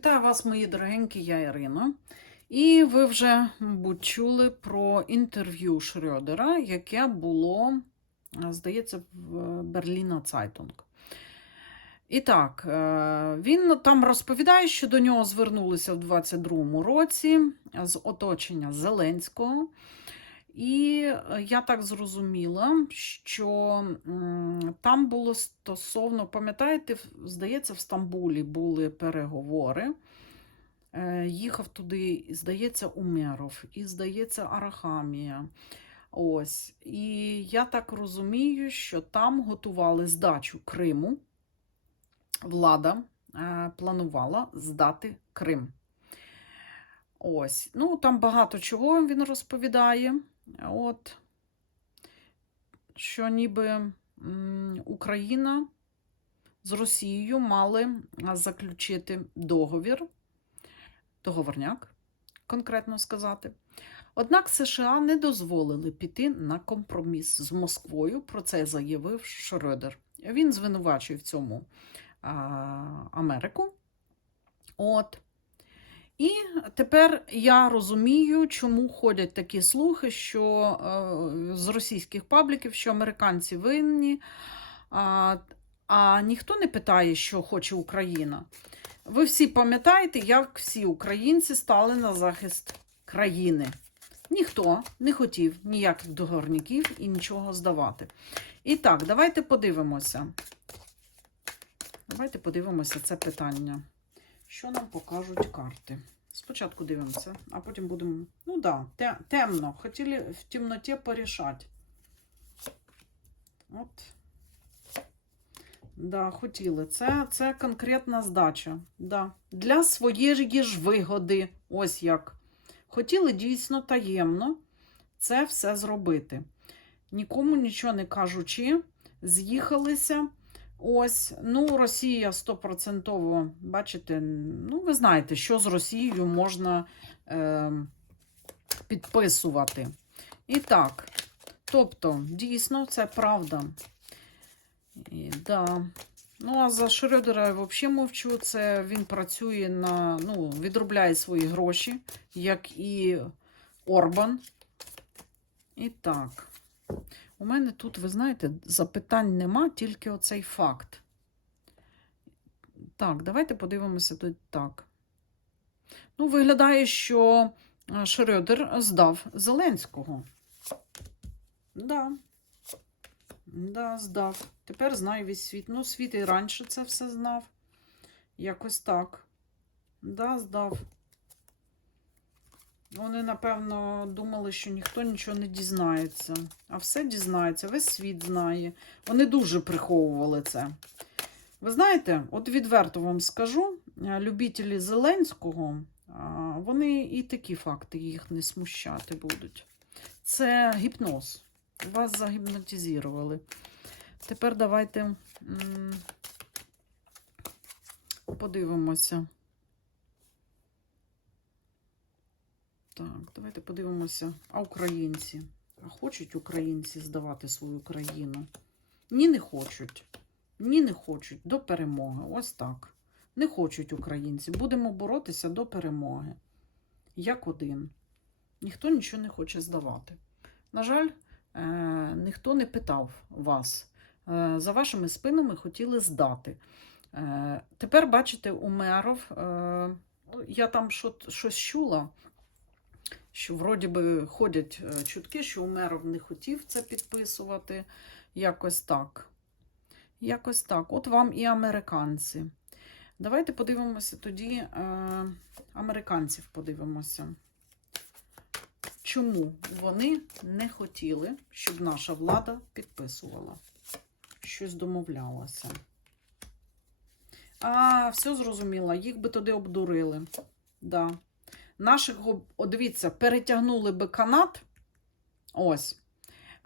Вітаю вас, мої дорогенькі, я Ірина. І ви вже, мабуть, чули про інтерв'ю Шрёдера, яке було, е, здається, в Берліна Цайтунг. І так, е, він там розповідає, що до нього звернулися в 22-му році з оточення Зеленського. І е, я так зрозуміла, що там було стосовно, пам'ятаєте, здається, в Стамбулі були переговори. Е, Їхав туди, здається, Умеров, і, здається, Арахамія. Ось. І я так розумію, що там готували здачу Криму. Влада е, планувала здати Крим. Ось. Ну, там багато чого він розповідає. От, що ніби Україна з Росією мали заключити договір, договорняк, конкретно сказати. Однак США не дозволили піти на компроміс з Москвою. Про це заявив Шрёдер. Він звинувачує в цьому а, Америку. От. І тепер я розумію, чому ходять такі слухи, що е, з російських пабліків, що американці винні, а, а ніхто не питає, що хоче Україна. Ви всі пам'ятаєте, як всі українці стали на захист країни. Ніхто не хотів ніяких договорників і нічого здавати. І так, давайте подивимося. Давайте подивимося це питання. Що нам покажуть карти? Спочатку дивимося, а потім будемо. Ну так, да, темно. Хотіли в темноті порішати. От. Да, хотіли. Це, це конкретна здача. Да. Для своєї ж вигоди. Ось як. Хотіли дійсно таємно це все зробити. Нікому нічого не кажучи, з'їхалися. Ось, ну, Росія стопроцентово, бачите, ну, ви знаєте, що з Росією можна е, підписувати. І так, тобто, дійсно, це правда. І, да. Ну, а за Шрёдера я взагалі мовчу. Це він працює на, ну, відробляє свої гроші, як і Орбан. І так. У мене тут, ви знаєте, запитань нема, тільки оцей факт. Так, давайте подивимося тут так. Ну, виглядає, що е, Шрёдер здав Зеленського. Да. Да, здав. Тепер знає весь світ. Ну, світ і раніше це все знав. Якось так. Да, здав. Вони, напевно, думали, що ніхто нічого не дізнається. А все дізнається, весь світ знає. Вони дуже приховували це. Ви знаєте, от відверто вам скажу, е, любителі Зеленського, вони і такі факти їх не смущати будуть. Це гіпноз. Вас загіпнотизували. Тепер давайте подивимося. Так, давайте подивимося. А українці? А хочуть українці здавати свою країну? Ні, не хочуть. Ні, не хочуть. До перемоги. Ось так. Не хочуть українці. Будемо боротися до перемоги. Як один. Ніхто нічого не хоче здавати. На жаль, е, ніхто не питав вас. Е, за вашими спинами хотіли здати. Е, тепер, бачите, Умеров, е, я там щось чула, що вроді би ходять е, чутки, що Умеров не хотів це підписувати. Якось так. Якось так. От вам і американці. Давайте подивимося тоді е, американців подивимося. Чому вони не хотіли, щоб наша влада підписувала? Щось домовлялося. А, все зрозуміло, їх би туди обдурили. Да. Наших, о, дивіться, перетягнули би канат. Ось.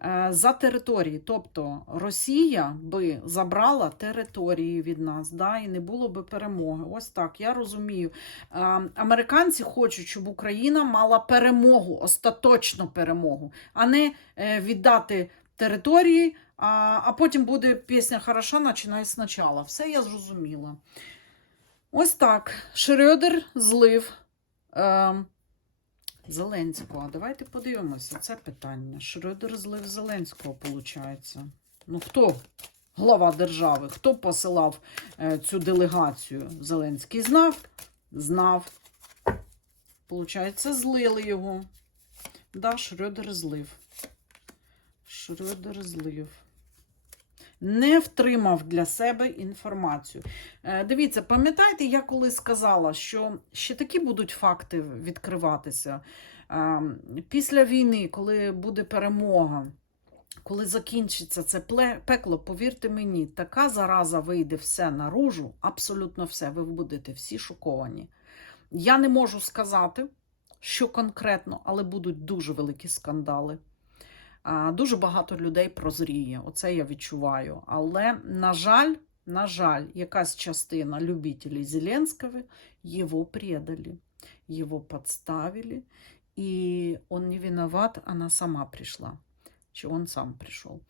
е, За території, тобто Росія би забрала території від нас, да, і не було би перемоги. Ось так, я розумію. Е, Американці хочуть, щоб Україна мала перемогу, остаточну перемогу, а не е, віддати території, а, а потім буде пісня хороша, починай спочатку. Все я зрозуміла. Ось так. Шрёдер злив е, Зеленського. Давайте подивимося це питання. Шрёдер злив Зеленського, виходить. Ну хто? Глава держави, хто посилав е, цю делегацію? Зеленський знав? Знав. Получається, злили його. Да, Шрёдер злив. Шрёдер злив. Не втримав для себе інформацію. Е, Дивіться, пам'ятаєте, я коли сказала, що ще такі будуть факти відкриватися Е, після війни, коли буде перемога, коли закінчиться це пекло, повірте мені, така зараза вийде все наружу, абсолютно все. Ви будете всі шоковані. Я не можу сказати, що конкретно, але будуть дуже великі скандали. Дуже багато людей прозріє. Оце я відчуваю. Але, на жаль, на жаль, якась частина любителей Зеленського його предали, його подставили, і он не виноват, вона сама прийшла. Чи он сам прийшов.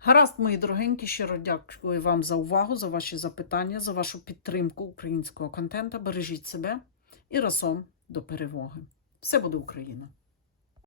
Гаразд, мої дорогенькі, щиро дякую вам за увагу, за ваші запитання, за вашу підтримку українського контенту. Бережіть себе і разом до перемоги. Все буде Україна!